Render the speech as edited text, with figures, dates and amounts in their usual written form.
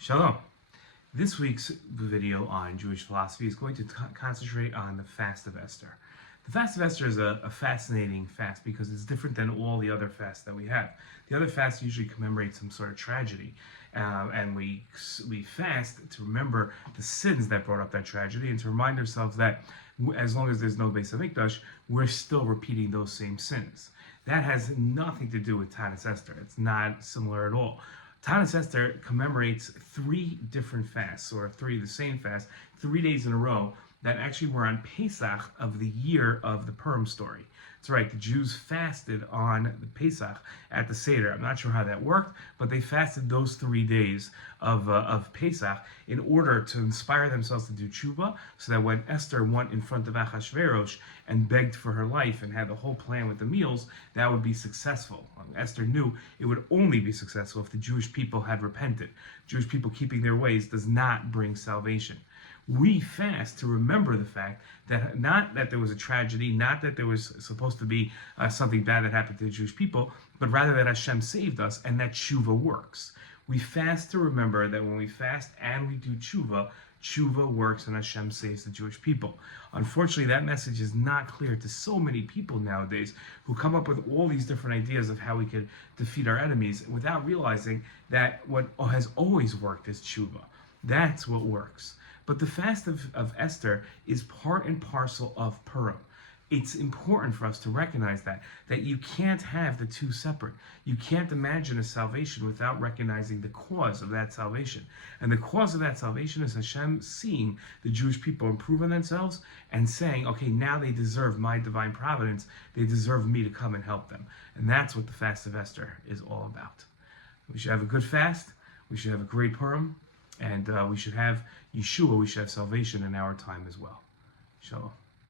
Shalom. This week's video on Jewish philosophy is going to concentrate on the fast of Esther. The fast of Esther is a fascinating fast because it's different than all the other fasts that we have. The other fasts usually commemorate some sort of tragedy, and we fast to remember the sins that brought up that tragedy and to remind ourselves that as long as there's no Beis HaMikdash, we're still repeating those same sins. That has nothing to do with Tanis Esther. It's not similar at all. Tanis Esther commemorates three different fasts, or the same fast, 3 days in a row, that actually were on Pesach of the year of the Purim story. That's right, the Jews fasted on the Pesach at the Seder. I'm not sure how that worked, but they fasted those 3 days of Pesach in order to inspire themselves to do tshuva, so that when Esther went in front of Achashverosh and begged for her life and had the whole plan with the meals, that would be successful. Esther knew it would only be successful if the Jewish people had repented. Jewish people keeping their ways does not bring salvation. We fast to remember the fact that not that there was a tragedy, not that there was supposed to be something bad that happened to the Jewish people, but rather that Hashem saved us and that tshuva works. We fast to remember that when we fast and we do tshuva, tshuva works and Hashem saves the Jewish people. Unfortunately, that message is not clear to so many people nowadays who come up with all these different ideas of how we could defeat our enemies without realizing that what has always worked is tshuva. That's what works. But the fast of Esther is part and parcel of Purim. It's important for us to recognize that you can't have the two separate. You can't imagine a salvation without recognizing the cause of that salvation. And the cause of that salvation is Hashem seeing the Jewish people improve on themselves and saying, okay, now they deserve my divine providence. They deserve me to come and help them. And that's what the fast of Esther is all about. We should have a good fast. We should have a great Purim. And we should have Yeshua, we should have salvation in our time as well. Shalom.